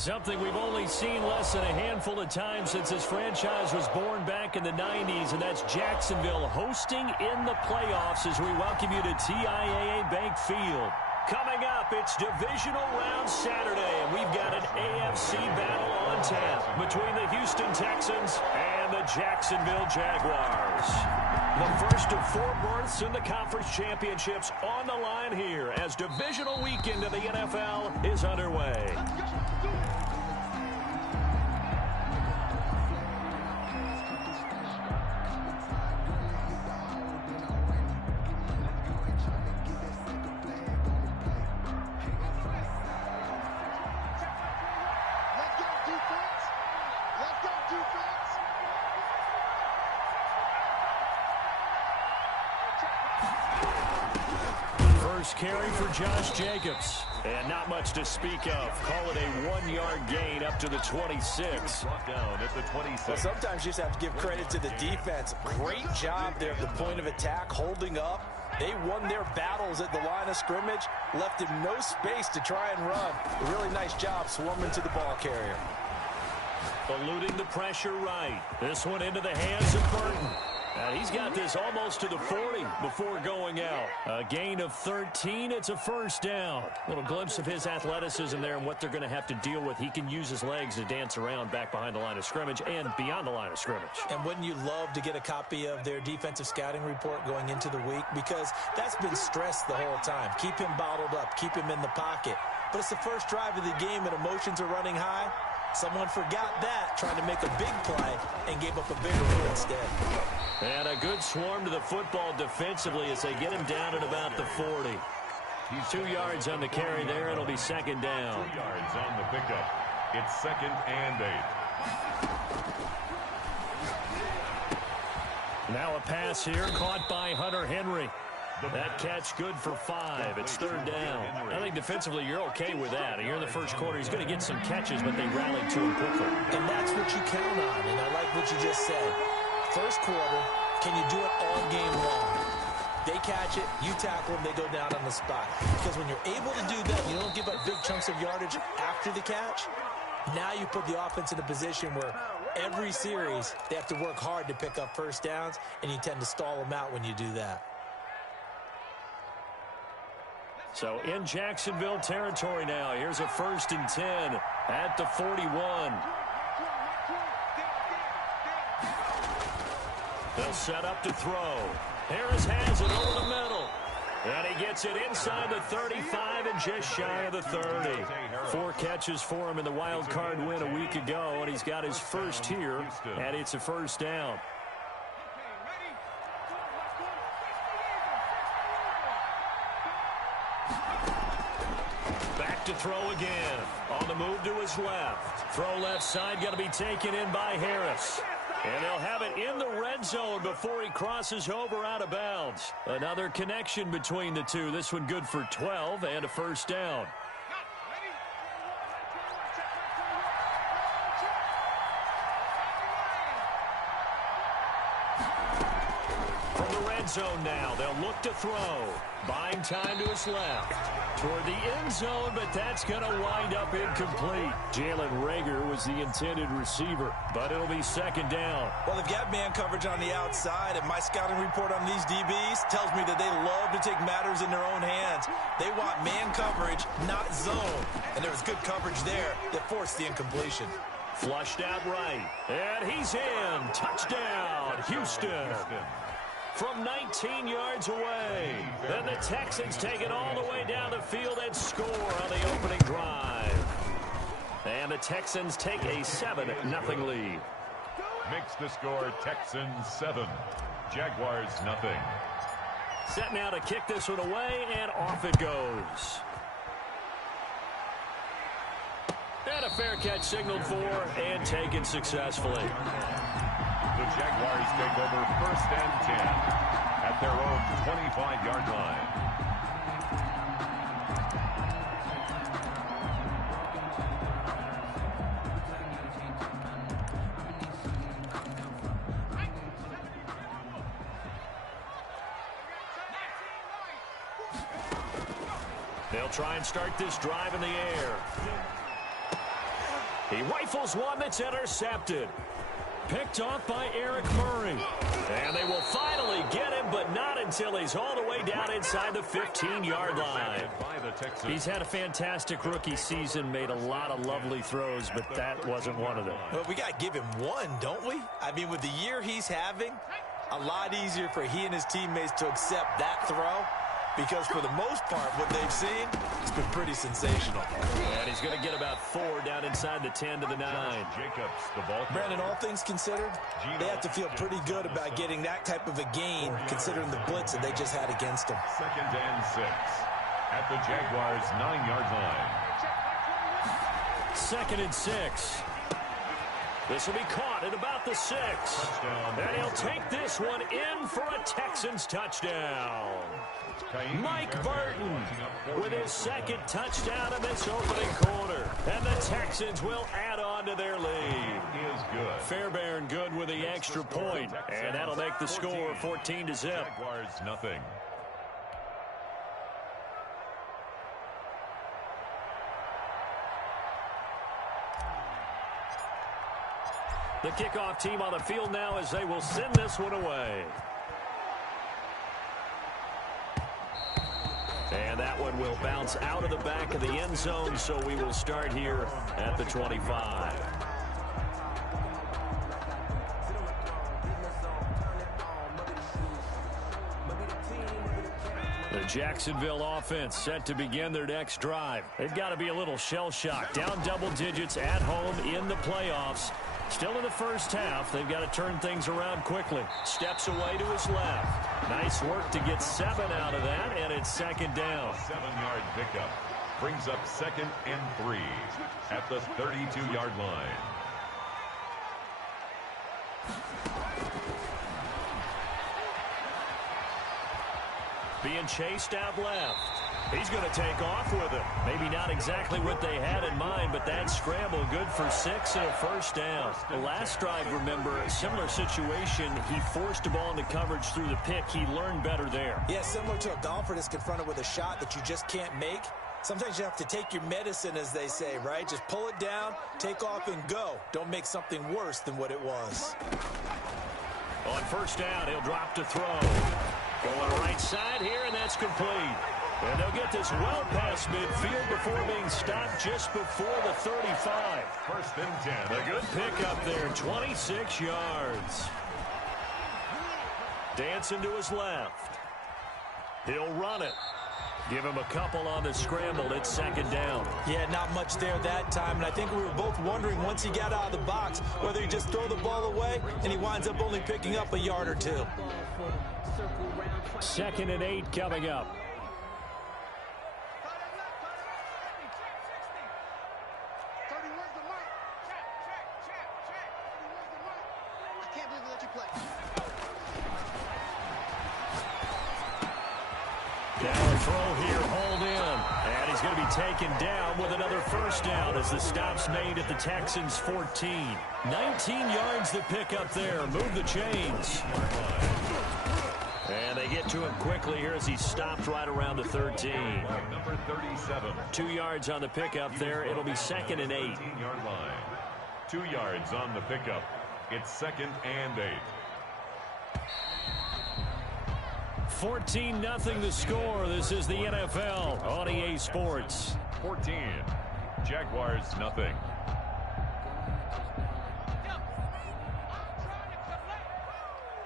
Something we've only seen less than a handful of times since this franchise was born back in the 90s, and that's Jacksonville hosting in the playoffs as we welcome you to TIAA Bank Field. Coming up, it's Divisional Round Saturday, and we've got an AFC battle on tap between the Houston Texans and the Jacksonville Jaguars. The first of 4 berths in the conference championships on the line here as Divisional weekend of the NFL is underway. First carry for Josh Jacobs. And not much to speak of. Call it a 1-yard gain up to the 26. Down at the 26. Well, sometimes you just have to give credit to the defense. Great job there at the point of attack, holding up. They won their battles at the line of scrimmage, left him no space to try and run. A really nice job swarming to the ball carrier. Eluding the pressure right. This one into the hands of Burton. And he's got this almost to the 40 before going out. A gain of 13. It's a first down. Little glimpse of his athleticism there and what they're going to have to deal with. He can use his legs to dance around back behind the line of scrimmage and beyond the line of scrimmage. And wouldn't you love to get a copy of their defensive scouting report going into the week? Because that's been stressed the whole time. Keep him bottled up. Keep him in the pocket. But it's the first drive of the game and emotions are running high. Someone forgot that, trying to make a big play, and gave up a bigger one instead. And a good swarm to the football defensively as they get him down at about the 40. 2 yards on the carry there. It'll be second down. 2 yards on the pickup. It's 2nd and 8. Now a pass here caught by Hunter Henry. That catch good for 5. It's 3rd down. I think defensively you're okay with that. Here in the first quarter, he's going to get some catches, but they rallied to him quickly. And that's what you count on, and I like what you just said. First quarter, can you do it all game long? They catch it, you tackle them, they go down on the spot. Because when you're able to do that, you don't give up big chunks of yardage after the catch. Now you put the offense in a position where every series they have to work hard to pick up first downs, and you tend to stall them out when you do that. So in Jacksonville territory now. Here's a 1st and 10 at the 41. They'll set up to throw. Harris has it over the middle. And he gets it inside the 35 and just shy of the 30. 4 catches for him in the wild card win a week ago, and he's got his first here, and it's a first down. To throw again. On the move to his left. Throw left side going to be taken in by Harris. And they'll have it in the red zone before he crosses over out of bounds. Another connection between the two. This one good for 12 and a first down. From the red zone now, they'll look to throw. Buying time to his left. Toward the end zone, but that's going to wind up incomplete. Jalen Reagor was the intended receiver, but it'll be second down. Well, they've got man coverage on the outside, and my scouting report on these DBs tells me that they love to take matters in their own hands. They want man coverage, not zone. And there was good coverage there that forced the incompletion. Flushed out right, and he's in. Touchdown, Houston. From 19 yards away. Then the Texans take it all the way down the field and score on the opening drive. And the Texans take a 7-0 lead. Makes the score Texans 7, Jaguars 0. Set now to kick this one away, and off it goes. And a fair catch signaled for and taken successfully. The Jaguars take over 1st and 10 at their own 25-yard line. They'll try and start this drive in the air. He rifles one that's intercepted. Picked off by Eric Murray. And they will finally get him, but not until he's all the way down inside the 15-yard line. He's had a fantastic rookie season, made a lot of lovely throws, but that wasn't one of them. Well, we got to give him one, don't we? I mean, with the year he's having, a lot easier for he and his teammates to accept that throw, because for the most part, what they've seen, it's been pretty sensational. And he's going to get about 4 down inside the 10 to the 9. Jacobs, the ball. Brandon, all things considered, they have to feel pretty good about getting that type of a gain, considering the blitz that they just had against them. 2nd and 6 at the Jaguars' 9-yard line. 2nd and 6. This will be caught at about the 6. And he'll take this one in for a Texans touchdown. Mike Burton with his 2nd touchdown in this opening quarter. And the Texans will add on to their lead. Fairbairn good with the extra point. And that'll make the score 14-0. Jaguars nothing. The kickoff team on the field now as they will send this one away. And that one will bounce out of the back of the end zone, so we will start here at the 25. The Jacksonville offense set to begin their next drive. They've got to be a little shell-shocked. Down double digits at home in the playoffs. Still in the first half, they've got to turn things around quickly. Steps away to his left. Nice work to get 7 out of that, and it's 2nd down. 7-yard pickup brings up 2nd and 3 at the 32-yard line. Being chased out left. He's going to take off with it. Maybe not exactly what they had in mind, but that scramble good for 6 and a 1st down. The last drive, remember, a similar situation. He forced the ball into coverage through the pick. He learned better there. Yeah, similar to a golfer that's confronted with a shot that you just can't make. Sometimes you have to take your medicine, as they say, right? Just pull it down, take off, and go. Don't make something worse than what it was. On 1st down, he'll drop to throw. Going right side here, and that's complete. And they'll get this well past midfield before being stopped just before the 35. 1st and 10. A good pickup there, 26 yards. Dancing to his left. He'll run it. Give him a couple on the scramble. It's 2nd down. Yeah, not much there that time. And I think we were both wondering once he got out of the box whether he just throw the ball away and he winds up only picking up a yard or 2. 2nd and 8 coming up. Down throw here, hold in. And he's going to be taken down with another 1st down as the stop's made at the Texans' 14. 19 yards to pick up there. Move the chains. And they get to him quickly here as he stopped right around the 13. Number 37. 2 yards on the pickup there. It'll be 2nd and 8. 18-yard line. 2 yards on the pickup. It's 2nd and 8. 14-0 the score. This is the NFL on EA Sports. 14. Jaguars nothing.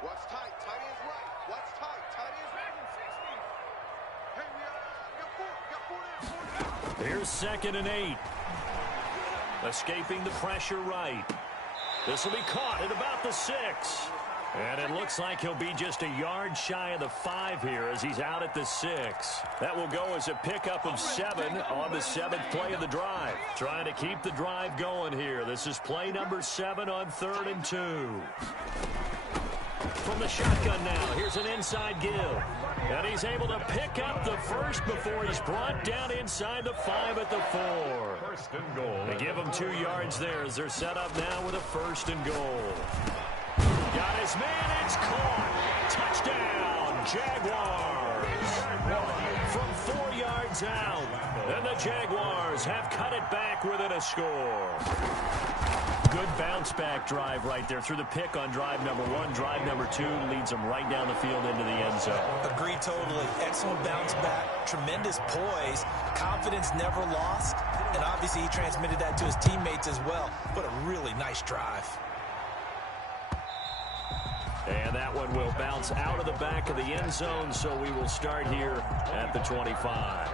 What's tight? Tight is right. What's tight? Tight is right. Hey, we got 4 there. Here's 2nd and 8. Escaping the pressure right. This will be caught at about the 6. And it looks like he'll be just a yard shy of the 5 here as he's out at the 6. That will go as a pickup of 7 on the 7th play of the drive. Trying to keep the drive going here. This is play number 7 on 3rd and 2. From the shotgun now, here's an inside give. And he's able to pick up the 1st before he's brought down inside the 5 at the 4. 1st and goal. They give him 2 yards there as they're set up now with a 1st and goal. Got his man, it's caught. Touchdown, Jaguars. From 4 yards one's out. And the Jaguars have cut it back within a score. Good bounce-back drive right there. Through the pick on drive number 1. Drive number 2 leads them right down the field into the end zone. Agree totally. Excellent bounce-back. Tremendous poise. Confidence never lost. And obviously he transmitted that to his teammates as well. What a really nice drive. And that one will bounce out of the back of the end zone, so we will start here at the 25.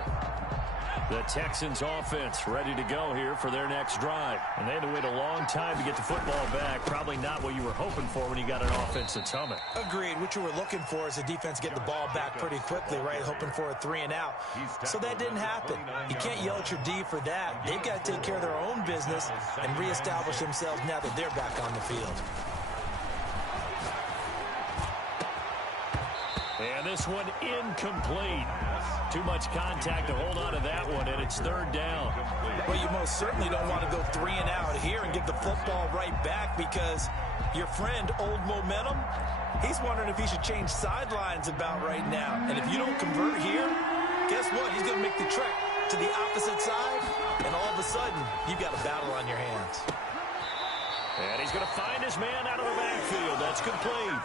The Texans offense ready to go here for their next drive. And they had to wait a long time to get the football back. Probably not what you were hoping for when you got an offense that's humming. Agreed. What you were looking for is the defense getting the ball back pretty quickly, right? Hoping for a 3 and out. So that didn't happen. You can't yell at your D for that. They've got to take care of their own business and reestablish themselves now that they're back on the field. And this one incomplete. Too much contact to hold on to that one, and it's 3rd down. Well, you most certainly don't want to go 3 and out here and get the football right back because your friend, Old Momentum, he's wondering if he should change sidelines about right now. And if you don't convert here, guess what? He's going to make the trek to the opposite side, and all of a sudden, you've got a battle on your hands. And he's going to find his man out of the backfield. That's complete.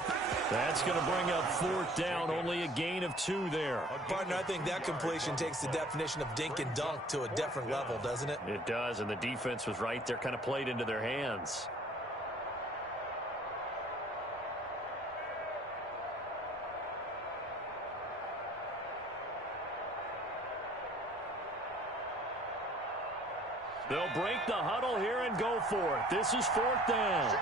That's going to bring up 4th down. Only a gain of 2 there. Partner, I think that completion takes the definition of dink and dunk to a different level, doesn't it? It does, and the defense was right there, kind of played into their hands. They'll break the huddle here and go for it. This is 4th down.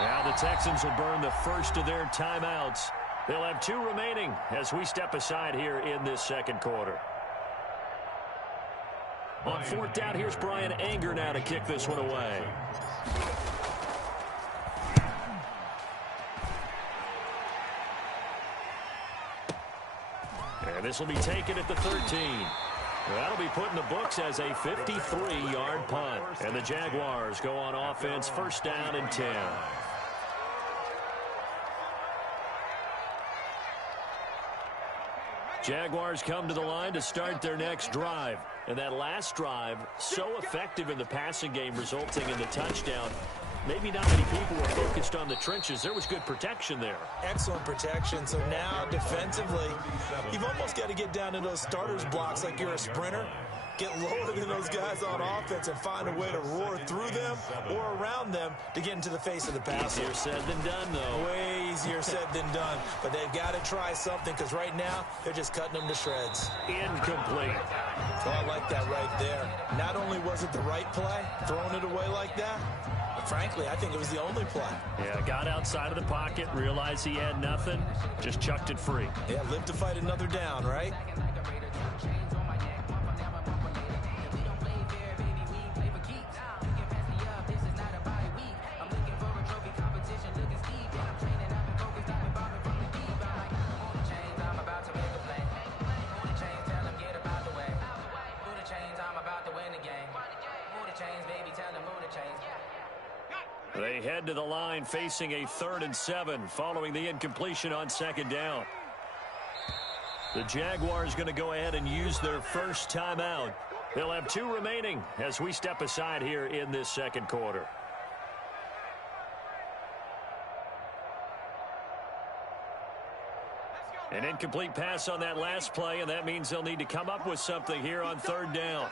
Now the Texans will burn the first of their timeouts. They'll have 2 remaining as we step aside here in this second quarter. On 4th down, here's Brian Anger now to kick this one away. And this will be taken at the 13. That'll be put in the books as a 53-yard punt. And the Jaguars go on offense, 1st down and 10. Jaguars come to the line to start their next drive. And that last drive, so effective in the passing game, resulting in the touchdown. Maybe not many people were focused on the trenches. There was good protection there. Excellent protection. So now defensively, you've almost got to get down to those starters blocks like you're a sprinter. Get lower than those guys on offense and find a way to roar through them or around them to get into the face of the passer. Easier said than done, though. Way easier said than done. But they've got to try something because right now they're just cutting them to shreds. Incomplete. Oh, I like that right there. Not only was it the right play, throwing it away like that, but frankly, I think it was the only play. Yeah, got outside of the pocket, realized he had nothing, just chucked it free. Yeah, live to fight another down, right? They head to the line facing a 3rd and 7 following the incompletion on 2nd down. The Jaguars going to go ahead and use their first timeout. They'll have 2 remaining as we step aside here in this second quarter. An incomplete pass on that last play, and that means they'll need to come up with something here on 3rd down.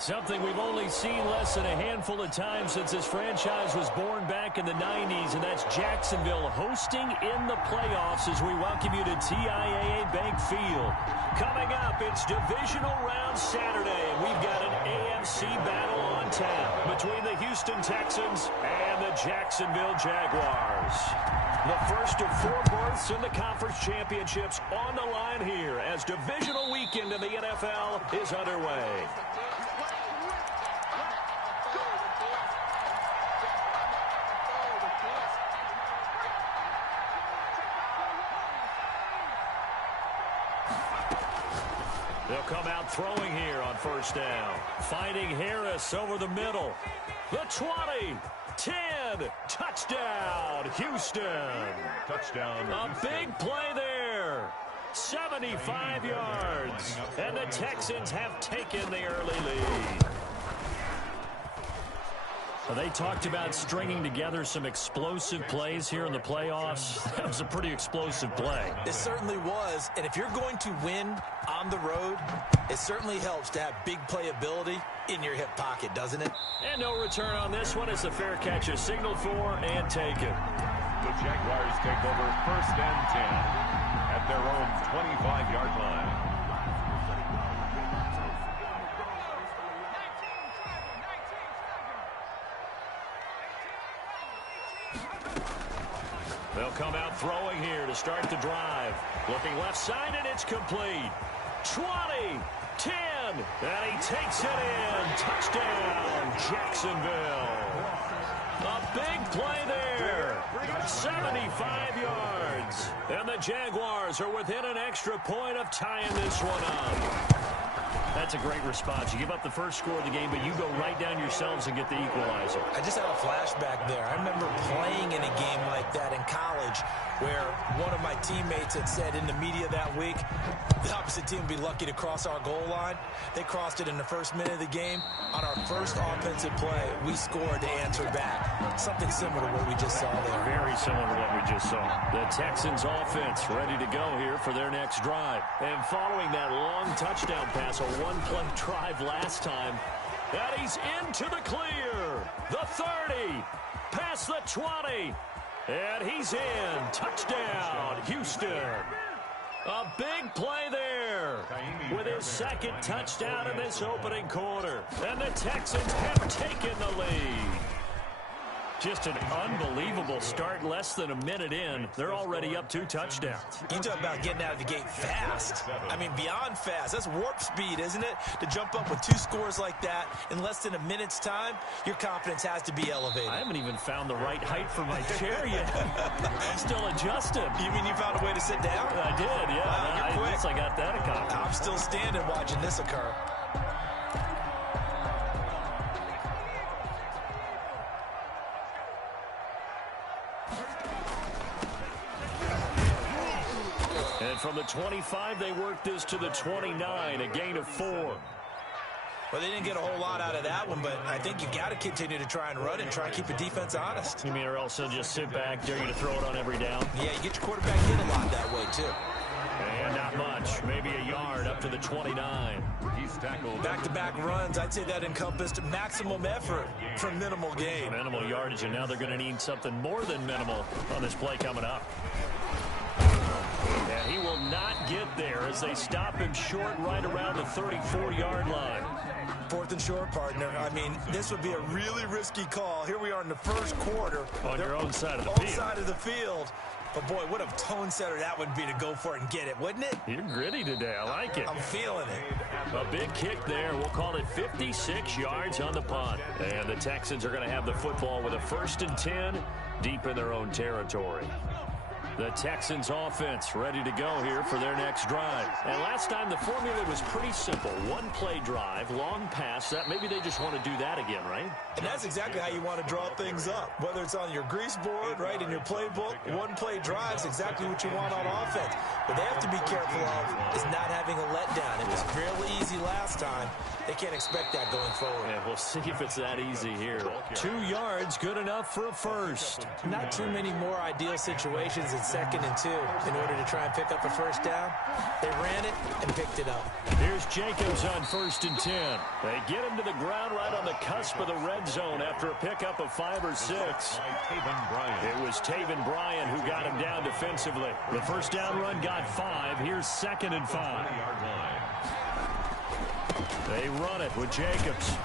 Something we've only seen less than a handful of times since this franchise was born back in the 90s, and that's Jacksonville hosting in the playoffs as we welcome you to TIAA Bank Field. Coming up, it's Divisional Round Saturday, and we've got an AFC battle on tap between the Houston Texans and the Jacksonville Jaguars. The first of 4 berths in the conference championships on the line here as divisional weekend in the NFL is underway. They'll come out throwing here on first down. Finding Harris over the middle. The 20, 10, touchdown, Houston. Touchdown. A big play there. 75 yards. And the Texans have taken the early lead. Well, they talked about stringing together some explosive plays here in the playoffs. That was a pretty explosive play. It certainly was. And if you're going to win on the road, it certainly helps to have big playability in your hip pocket, doesn't it? And no return on this one as the fair catch is signaled for and taken. The Jaguars take over first and 10 at their own 25-yard line. They'll come out throwing here to start the drive. Looking left side, and it's complete. 20, 10, and he takes it in. Touchdown, Jacksonville. A big play there. 75 yards. And the Jaguars are within an extra point of tying this one up. That's a great response. You give up the first score of the game, but you go right down yourselves and get the equalizer. I just had a flashback there. I remember playing in a game like that in college where one of my teammates had said in the media that week, the opposite team would be lucky to cross our goal line. They crossed it in the first minute of the game. On our first offensive play, we scored to answer back. Something similar to what we just saw there. Very similar to what we just saw. The Texans offense ready to go here for their next drive. And following that long touchdown pass, a one-play drive last time, and he's into the clear. The 30, past the 20, and he's in. Touchdown, Houston. A big play there with his second touchdown in this opening quarter. And the Texans have taken the lead. Just an unbelievable start. Less than a minute in, they're already up 2 touchdowns. You talk about getting out of the gate fast. I mean, beyond fast. That's warp speed, isn't it? To jump up with 2 scores like that in less than a minute's time, your confidence has to be elevated. I haven't even found the right height for my chair yet. I'm still adjusting. You mean you found a way to sit down? I did, yeah. Wow, you're quick. I guess I got that accomplished. I'm still standing watching this occur. And from the 25, they worked this to the 29, a gain of 4. Well, they didn't get a whole lot out of that one, but I think you got to continue to try and run and try and keep the defense honest. You mean or else they'll just sit back, dare you to throw it on every down? Yeah, you get your quarterback hit a lot that way, too. And not much, maybe a yard up to the 29. He's tackled. Back-to-back runs, I'd say that encompassed maximum effort for minimal gain. Minimal yardage, and now they're going to need something more than minimal on this play coming up. And he will not get there as they stop him short right around the 34-yard line. 4th and short, partner. I mean, this would be a really risky call. Here we are in the first quarter. On your own side of the field. field. Side of the field. But, boy, what a tone setter that would be to go for it and get it, wouldn't it? You're gritty today. I like it. I'm feeling it. A big kick there. We'll call it 56 yards on the punt. And the Texans are going to have the football with a 1st and 10 deep in their own territory. The Texans offense ready to go here for their next drive. And last time the formula was pretty simple. 1-play drive, long pass. That maybe they just want to do that again, right? And that's exactly how you want to draw things up. Whether it's on your grease board, right, in your playbook, 1-play drive is exactly what you want on offense. What they have to be careful of is not having a letdown. It was fairly easy last time. They can't expect that going forward. Yeah, we'll see if it's that easy here. 2 yards, good enough for a first. Not too many more ideal situations it's 2nd and 2 in order to try and pick up a first down. They ran it and picked it up. Here's Jacobs on 1st and 10. They get him to the ground right on the cusp of the red zone after a pickup of 5 or 6. It was Taven Bryan who got him down defensively. The first down run got 5. Here's 2nd and 5. They run it with Jacobs.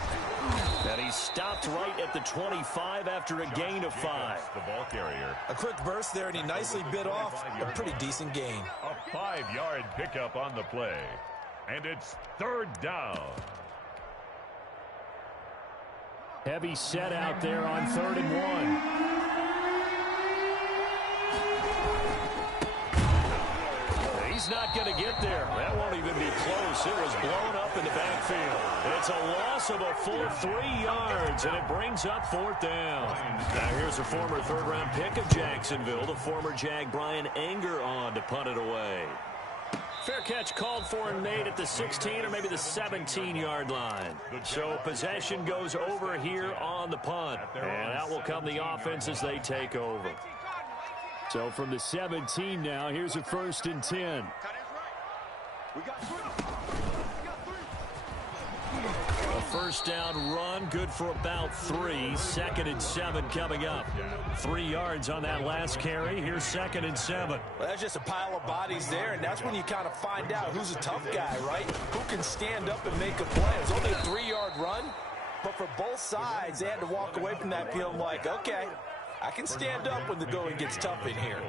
And he stopped right at the 25 after a gain of 5. The ball carrier. A quick burst there, and he nicely bit off a pretty decent gain. A 5-yard pickup on the play. And it's 3rd down. Heavy set out there on 3rd and 1. He's not going to get there. That won't even be close. It was blown up in the backfield. It's a loss of a full 3 yards, and it brings up 4th down. Now here's a former 3rd-round pick of Jacksonville, the former Jag Brian Anger on to punt it away. Fair catch called for and made at the 16 or maybe the 17-yard line. So possession goes over here on the punt. And out will come the offense as they take over. So from the 17 now, here's a 1st and 10. A first down run, good for about 3. 2nd and 7 coming up. 3 yards on that last carry. Here's 2nd and 7. Well, that's just a pile of bodies there, and that's when you kind of find out who's a tough guy, right? Who can stand up and make a play. It was only a 3-yard run, but for both sides, they had to walk away from that field like, okay, I can stand up when the going gets tough in here.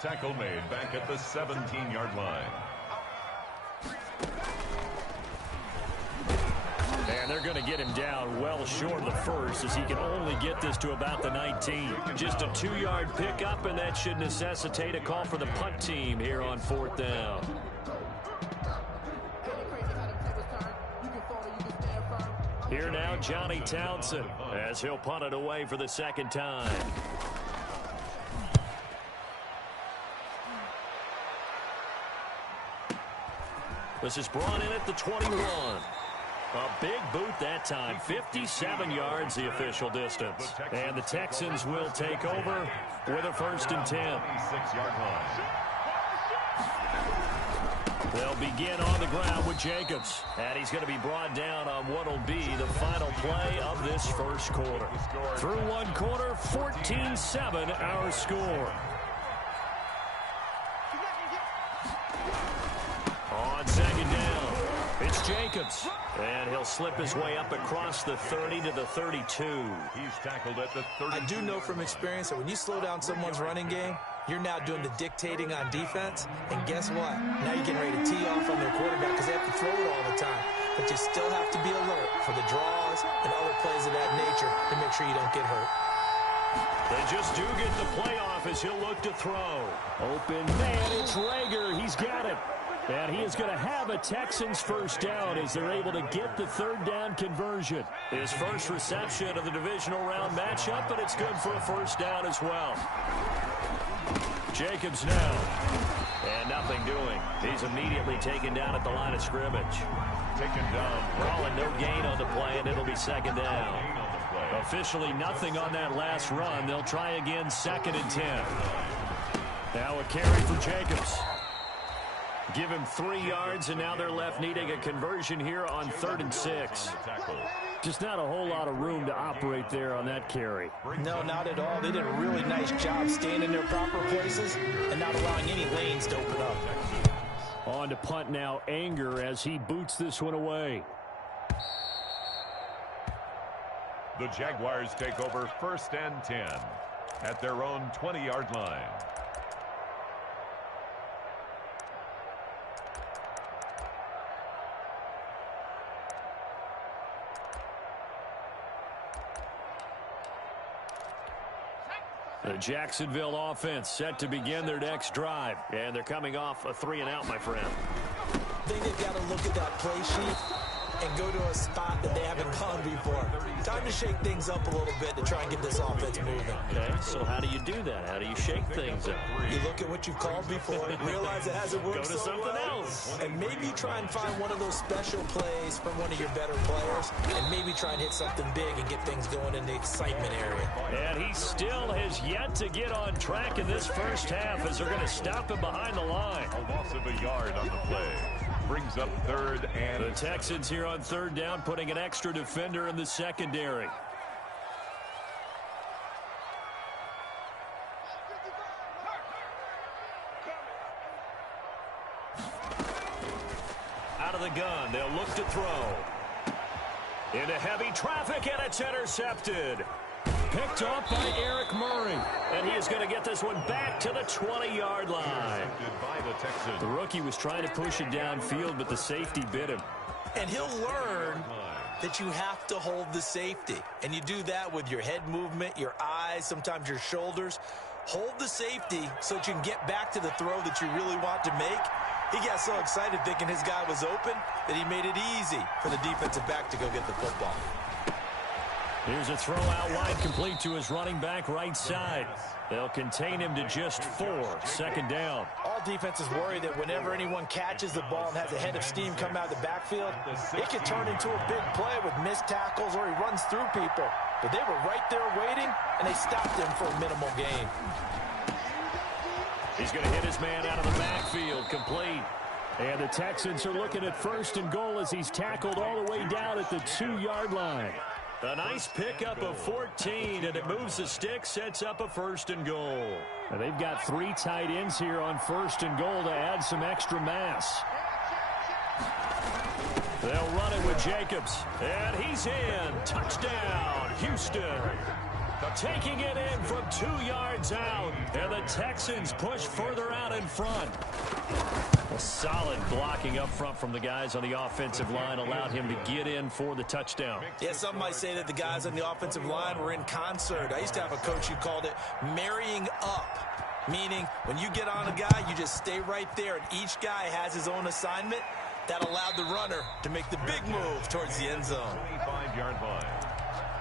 Tackle made back at the 17-yard line. And they're going to get him down well short of the first as he can only get this to about the 19. Just a 2-yard pickup, and that should necessitate a call for the punt team here on 4th down. Here now, Johnny Townsend, as he'll punt it away for the 2nd time. This is brought in at the 21. A big boot that time. 57 yards the official distance. And the Texans will take over with a 1st and 10. 6-yard line. They'll begin on the ground with Jacobs. And he's going to be brought down on what will be the final play of this first quarter. Through 1 quarter, 14-7 our score. On 2nd down, it's Jacobs. And he'll slip his way up across the 30 to the 32. He's tackled at the 30. I do know from experience that when you slow down someone's running game, you're now doing the dictating on defense. And guess what? Now you're getting ready to tee off on their quarterback because they have to throw it all the time. But you still have to be alert for the draws and other plays of that nature to make sure you don't get hurt. They just do get the playoff as he'll look to throw. Open man, it's Rager. He's got it. And he is going to have a Texans first down as they're able to get the 3rd down conversion. His first reception of the divisional round matchup, but it's good for a first down as well. Jacobs now. And nothing doing. He's immediately taken down at the line of scrimmage. Taken down. Calling no gain on the play, and it'll be 2nd down. Officially nothing on that last run. They'll try again 2nd and 10. Now a carry for Jacobs. Give him 3 yards, and now they're left needing a conversion here on 3rd and 6. Just not a whole lot of room to operate there on that carry. No, not at all. They did a really nice job staying in their proper places and not allowing any lanes to open up. On to punt now, Anger, as he boots this one away. The Jaguars take over 1st and 10 at their own 20-yard line. The Jacksonville offense set to begin their next drive. And they're coming off a 3-and-out, my friend. I think they've got to look at that play sheet and go to a spot that they haven't gone before. Time to shake things up a little bit to try and get this offense moving. Okay, so how do you do that? How do you shake things up? You look at what you've called before, realize it hasn't worked Go to so something well, else. and maybe try and find one of those special plays from one of your better players, and maybe try and hit something big and get things going in the excitement area. And he still has yet to get on track in this first half as they're going to stop him behind the line. A loss of a yard on the play. Brings up 3rd and... The Texans here on 3rd down, putting an extra defender in the secondary. Out of the gun, they'll look to throw. Into heavy traffic, and it's intercepted. Picked off by Eric Murray. And he is going to get this one back to the 20-yard line. By the Texans. The rookie was trying to push it downfield, but the safety bit him. And he'll learn that you have to hold the safety. And you do that with your head movement, your eyes, sometimes your shoulders. Hold the safety so that you can get back to the throw that you really want to make. He got so excited thinking his guy was open that he made it easy for the defensive back to go get the football. Here's a throw out wide, complete to his running back right side. They'll contain him to just 4. 2nd down. All defenses worry that whenever anyone catches the ball and has a head of steam come out of the backfield, it can turn into a big play with missed tackles or he runs through people. But they were right there waiting, and they stopped him for a minimal gain. He's going to hit his man out of the backfield, complete. And the Texans are looking at 1st and goal as he's tackled all the way down at the 2-yard line. A nice pickup of 14, and it moves the stick, sets up a 1st and goal. And they've got 3 tight ends here on 1st and goal to add some extra mass. They'll run it with Jacobs, and he's in. Touchdown, Houston. Taking it in from 2 yards out, and the Texans push further out in front. A solid blocking up front from the guys on the offensive line allowed him to get in for the touchdown. Yeah, some might say that the guys on the offensive line were in concert. I used to have a coach who called it marrying up, meaning when you get on a guy, you just stay right there, and each guy has his own assignment. That allowed the runner to make the big move towards the end zone. 25-yard line.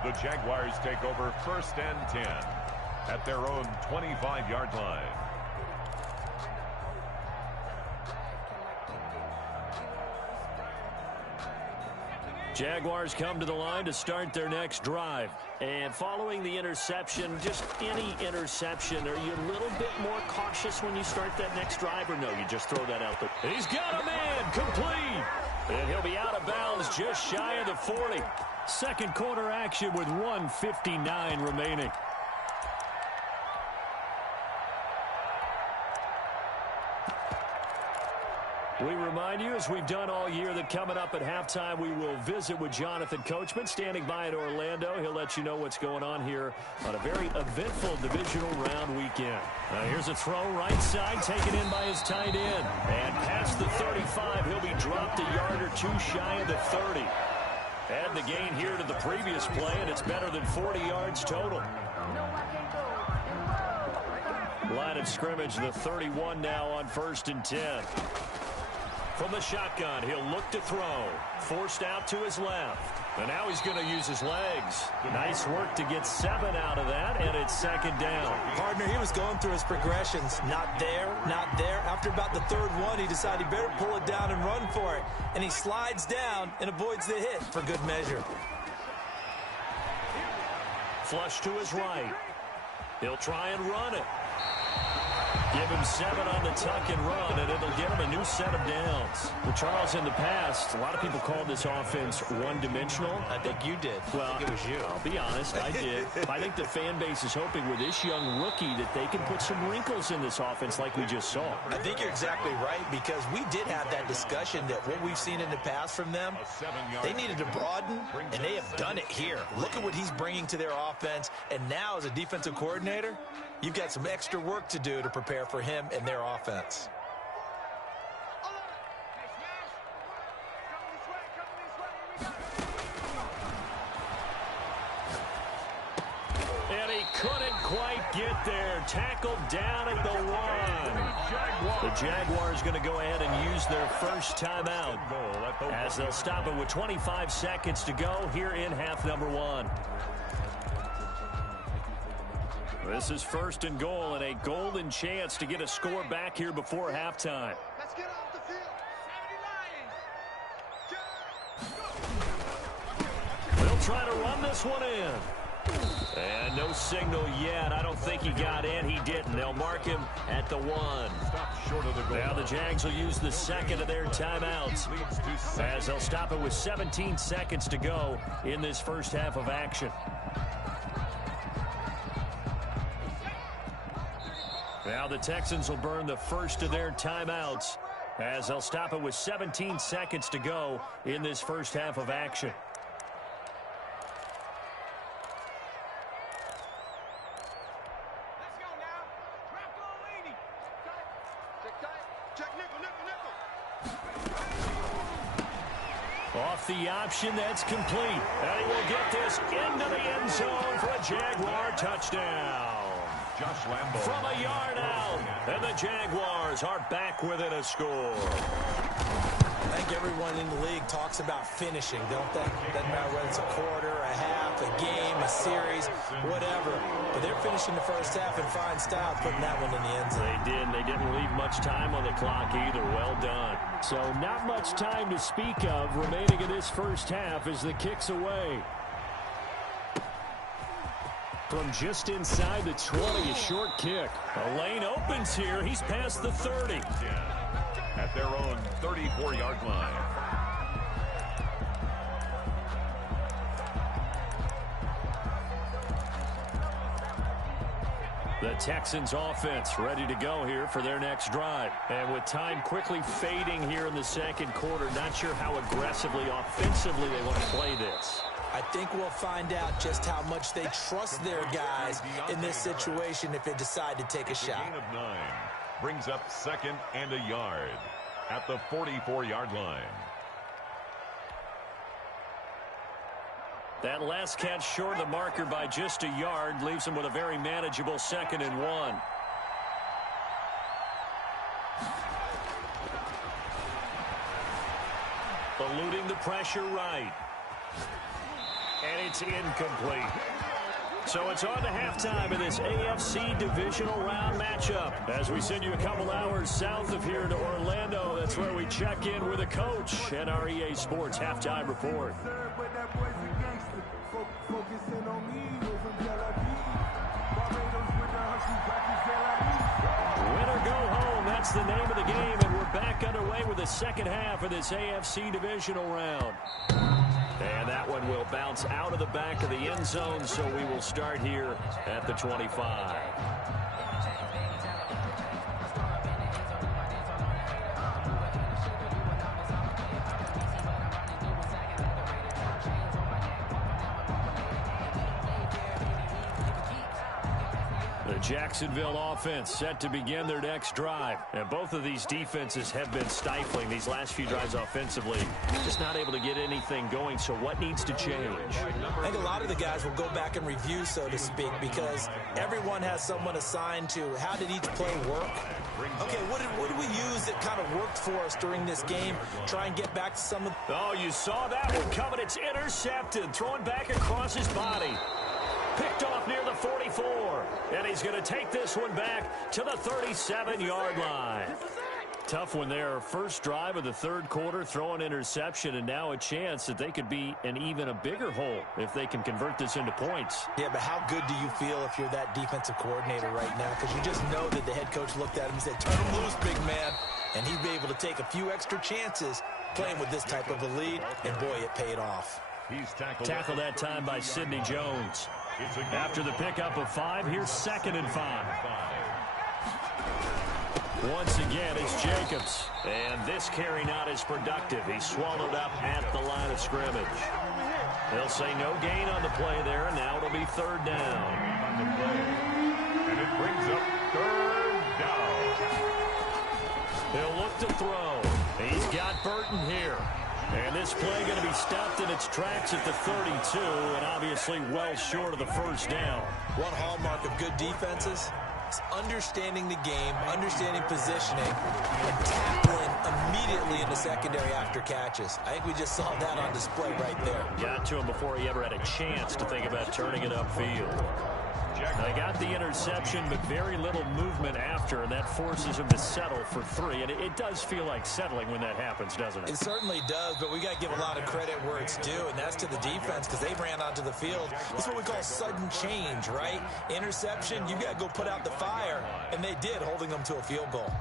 The Jaguars take over 1st and 10 at their own 25-yard line. Jaguars come to the line to start their next drive. And following the interception, just any interception, are you a little bit more cautious when you start that next drive, or no, you just throw that out there? He's got a man, complete. And he'll be out of bounds just shy of the 40. 2nd quarter action with 1:59 remaining. We remind you, as we've done all year, that coming up at halftime, we will visit with Jonathan Coachman, standing by in Orlando. He'll let you know what's going on here on a very eventful divisional round weekend. Here's a throw right side, taken in by his tight end. And past the 35, he'll be dropped a yard or 2 shy of the 30. Add the gain here to the previous play, and it's better than 40 yards total. Line of scrimmage, the 31 now on 1st and 10. From the shotgun, he'll look to throw. Forced out to his left. And now he's going to use his legs. Nice work to get 7 out of that, and it's 2nd down. Partner, he was going through his progressions. Not there, not there. After about the 3rd one, he decided he better pull it down and run for it. And he slides down and avoids the hit for good measure. Flush to his right. He'll try and run it. Give him 7 on the tuck and run, and it'll give him a new set of downs. Well, Charles, in the past, a lot of people called this offense one-dimensional. I think you did. Well, I think it was you. I'll be honest, I did. I think the fan base is hoping with this young rookie that they can put some wrinkles in this offense like we just saw. I think you're exactly right, because we did have that discussion that what we've seen in the past from them, they needed to broaden, and they have done it here. Look at what he's bringing to their offense, and now as a defensive coordinator, you've got some extra work to do to prepare for him and their offense. And he couldn't quite get there. Tackled down at the 1. The Jaguars going to go ahead and use their first timeout as they'll stop it with 25 seconds to go here in half number 1. This is first and goal and a golden chance to get a score back here before halftime. Let's get off the field. They'll try to run this one in. And no signal yet. I don't think he got in. He didn't. They'll mark him at the 1. Now the Jags will use the second of their timeouts as they'll stop it with 17 seconds to go in this first half of action. Now the Texans will burn the first of their timeouts as they'll stop it with 17 seconds to go in this first half of action. Off the option, that's complete. And he will get this into the end zone for a Jaguar touchdown. From a yard out, and the Jaguars are back within a score. I think everyone in the league talks about finishing, don't they? Doesn't matter whether it's a quarter, a half, a game, a series, whatever. But they're finishing the first half in fine style, putting that one in the end zone. They didn't leave much time on the clock either. Well done. So not much time to speak of remaining in this first half as the kick's away. From just inside the 20, a short kick. A lane opens here. He's past the 30. At their own 34-yard line. The Texans offense ready to go here for their next drive. And with time quickly fading here in the second quarter, not sure how aggressively, offensively they want to play this. I think we'll find out just how much they trust their guys in this situation if they decide to take a shot. Gain of 9 brings up second and a yard at the 44-yard line. That last catch short of the marker by just a yard leaves him with a very manageable 2nd and 1. Eluding the pressure right. And it's incomplete. So it's on to halftime in this AFC Divisional Round matchup. As we send you a couple hours south of here to Orlando, that's where we check in with a coach and our EA Sports Halftime Report. Win or go home, that's the name of the game, and we're back underway with the second half of this AFC Divisional Round. And that one will bounce out of the back of the end zone, so we will start here at the 25. The Jacksonville offense set to begin their next drive. And both of these defenses have been stifling these last few drives offensively. Just not able to get anything going, so what needs to change? I think a lot of the guys will go back and review, so to speak, because everyone has someone assigned to how did each play work. Okay, what did we use that kind of worked for us during this game? Try and get back to some of... Oh, you saw that one coming. It's intercepted. Throwing back across his body. Picked off near the 44. And he's going to take this one back to the 37-yard line. Tough one there. First drive of the third quarter, throwing interception, and now a chance that they could be in even a bigger hole if they can convert this into points. Yeah, but how good do you feel if you're that defensive coordinator right now? Because you just know that the head coach looked at him and said, turn him loose, big man. And he'd be able to take a few extra chances playing with this type of a lead, and boy, it paid off. He's tackled that time by Sidney Jones. After the pickup of 5, here's 2nd and 5. Once again, it's Jacobs. And this carry not as productive. He's swallowed up at the line of scrimmage. They'll say no gain on the play there, and now it'll be 3rd down. And it brings up 3rd down. He'll look to throw. He's got Burton here. And this play going to be stopped in its tracks at the 32, and obviously well short of the first down. One hallmark of good defenses is understanding the game, understanding positioning, and tackling immediately in the secondary after catches. I think we just saw that on display right there. Got to him before he ever had a chance to think about turning it upfield. They got the interception, but very little movement after, and that forces him to settle for 3. And it does feel like settling when that happens, doesn't it? It certainly does, but we got to give a lot of credit where it's due, and that's to the defense because they ran onto the field. It's what we call sudden change, right? Interception, you got to go put out the fire, and they did, holding them to a field goal.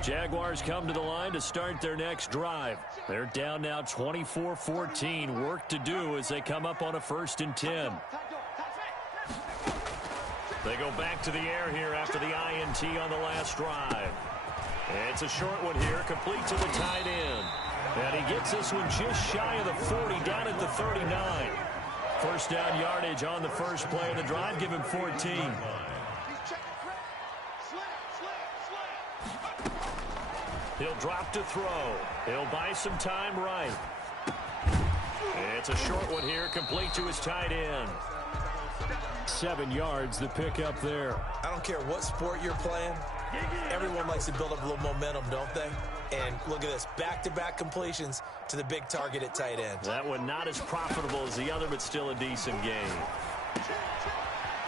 Jaguars come to the line to start their next drive. They're down now 24-14. Work to do as they come up on a 1st and 10. They go back to the air here after the INT on the last drive. It's a short one here, complete to the tight end. And he gets this one just shy of the 40, down at the 39. First down yardage on the first play of the drive, give him 14. He'll drop to throw. He'll buy some time right. It's a short one here, complete to his tight end. 7 yards, the pick up there. I don't care what sport you're playing. Everyone likes to build up a little momentum, don't they? And look at this, back-to-back completions to the big target at tight end. That one not as profitable as the other, but still a decent game.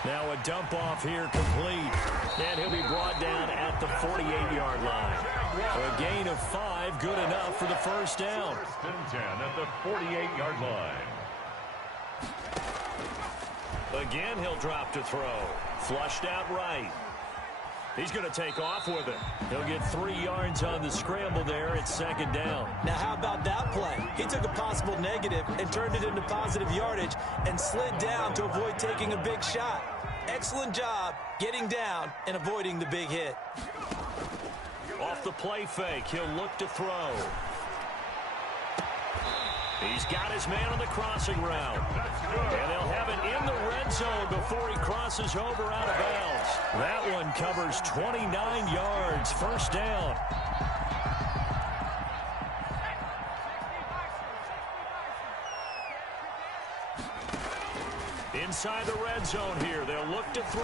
Now a dump off here, complete. And he'll be brought down at the 48-yard line. A gain of 5, good enough for the first down. 1st and 10 at the 48-yard line. Again, he'll drop to throw. Flushed out right. He's going to take off with it. He'll get 3 yards on the scramble there. It's 2nd down. Now, how about that play? He took a possible negative and turned it into positive yardage and slid down to avoid taking a big shot. Excellent job getting down and avoiding the big hit. Off the play fake, he'll look to throw. He's got his man on the crossing route. And they'll have it in the red zone before he crosses over out of bounds. That one covers 29 yards. First down. Inside the red zone here. They'll look to throw.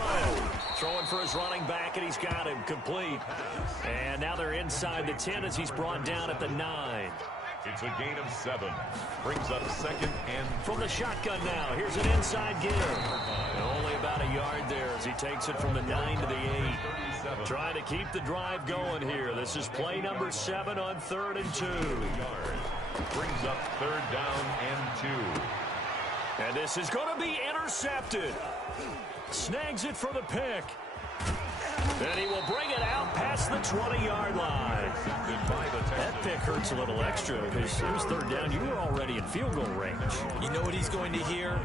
Throwing for his running back, and he's got him complete. And now they're inside the 10 as he's brought down at the 9. It's a gain of 7. Brings up 2nd and 3. From the shotgun now. Here's an inside give. And only about a yard there as he takes it from the 9 to the 8. Trying to keep the drive going here. This is play number 7 on 3rd and 2. Brings up 3rd down and 2. And this is going to be intercepted. Snags it for the pick. And he will bring it out past the 20-yard line. That pick hurts a little extra because it was 3rd down. You were already in field goal range. You know what he's going to hear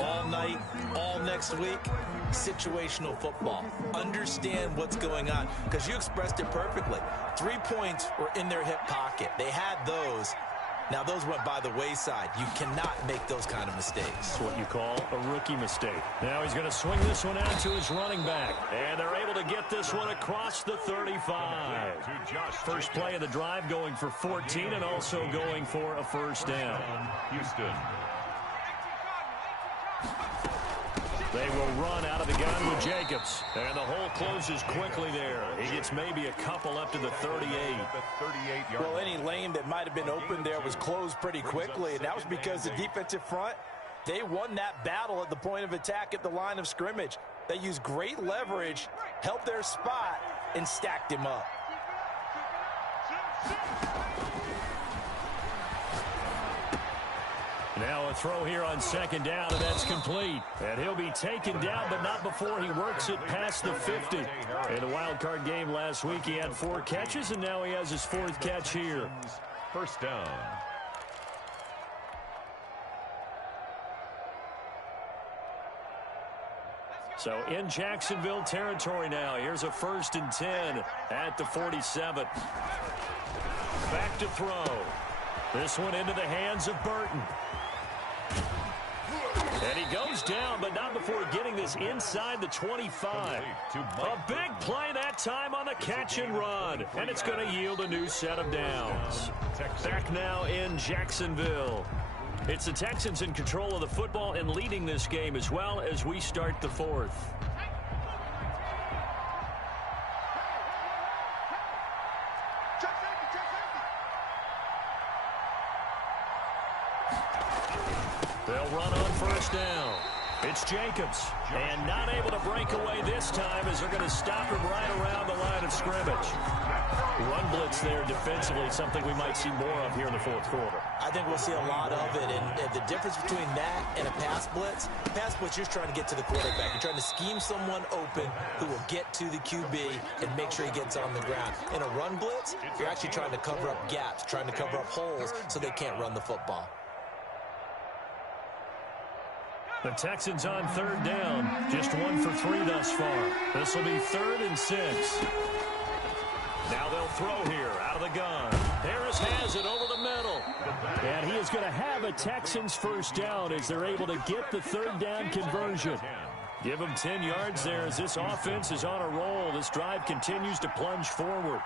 all night, all next week? Situational football. Understand what's going on because you expressed it perfectly. 3 points were in their hip pocket. They had those. Now, those went by the wayside. You cannot make those kind of mistakes. That's what you call a rookie mistake. Now he's going to swing this one out to his running back. And they're able to get this one across the 35. First play of the drive going for 14 and also going for a first down. Houston. They will run out of the gun with Jacobs. And the hole closes quickly there. He gets maybe a couple up to the 38. Well, any lane that might have been open there was closed pretty quickly, and that was because the defensive front, they won that battle at the point of attack at the line of scrimmage. They used great leverage, held their spot, and stacked him up. Now a throw here on 2nd down, and that's complete. And he'll be taken down, but not before he works it past the 50. In the wild card game last week, he had 4 catches, and now he has his 4th catch here. First down. So in Jacksonville territory now. Here's a 1st and 10 at the 47. Back to throw. This one into the hands of Burton. And he goes down, but not before getting this inside the 25. A big play that time on the catch and run. And it's going to yield a new set of downs. Back now in Jacksonville. It's the Texans in control of the football and leading this game as well as we start the fourth. They'll run on first down. It's Jacobs, and not able to break away this time as they're going to stop him right around the line of scrimmage. Run blitz there defensively, something we might see more of here in the fourth quarter. I think we'll see a lot of it, and the difference between that and a pass blitz, you're trying to get to the quarterback. You're trying to scheme someone open who will get to the QB and make sure he gets on the ground. In a run blitz, you're actually trying to cover up gaps, trying to cover up holes so they can't run the football. The Texans on third down, just 1 for 3 thus far. This will be 3rd and 6. Now they'll throw here out of the gun. Harris has it over the middle. And he is going to have a Texans first down as they're able to get the 3rd down conversion. Give him 10 yards there as this offense is on a roll. This drive continues to plunge forward.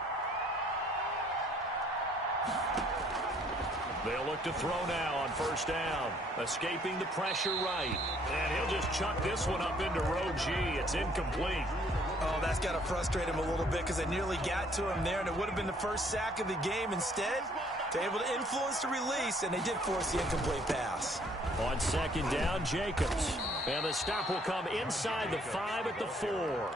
They'll look to throw now on first down. Escaping the pressure right. And he'll just chuck this one up into row G. It's incomplete. Oh, that's got to frustrate him a little bit because they nearly got to him there, and it would have been the first sack of the game. Instead, they're able to influence the release, and they did force the incomplete pass. On second down, Jacobs. And the stop will come inside the 5 at the 4.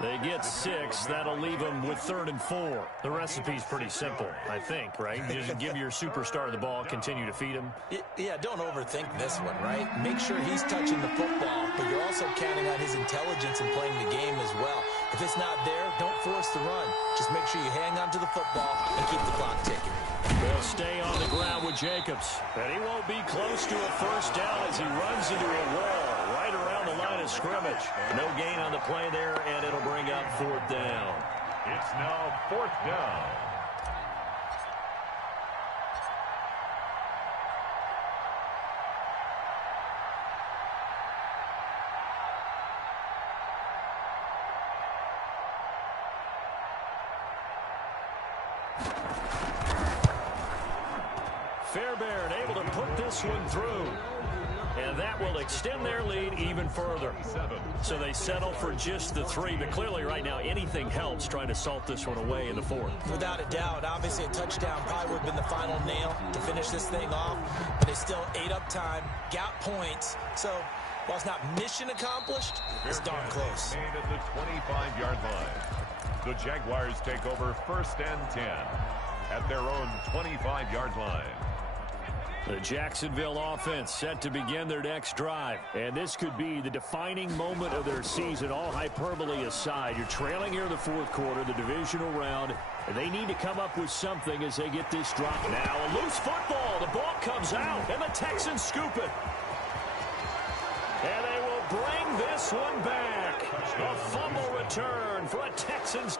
They get 6. That'll leave them with 3rd and 4. The recipe's pretty simple, I think, right? You just give your superstar the ball, continue to feed him. Yeah, don't overthink this one, right? Make sure he's touching the football, but you're also counting on his intelligence in playing the game as well. If it's not there, don't force the run. Just make sure you hang on to the football and keep the clock ticking. They'll stay on the ground with Jacobs. And he won't be close to a first down as he runs into a wall right around the line of scrimmage. No gain on the play there, and it'll bring up 4th down. It's now 4th down. Fairbairn able to put this one through. And that will extend their lead even further. So they settle for just the 3. But clearly right now anything helps trying to salt this one away in the 4th. Without a doubt. Obviously a touchdown probably would have been the final nail to finish this thing off. But they still ate up time, got points. So while it's not mission accomplished, it's darn close. Made at the 25-yard line. The Jaguars take over 1st and 10 at their own 25-yard line. The Jacksonville offense set to begin their next drive. And this could be the defining moment of their season, all hyperbole aside. You're trailing here in the 4th quarter, the divisional round, and they need to come up with something as they get this drop. Now a loose football. The ball comes out, and the Texans scoop it. And they will bring this one back. A fumble return for a Texans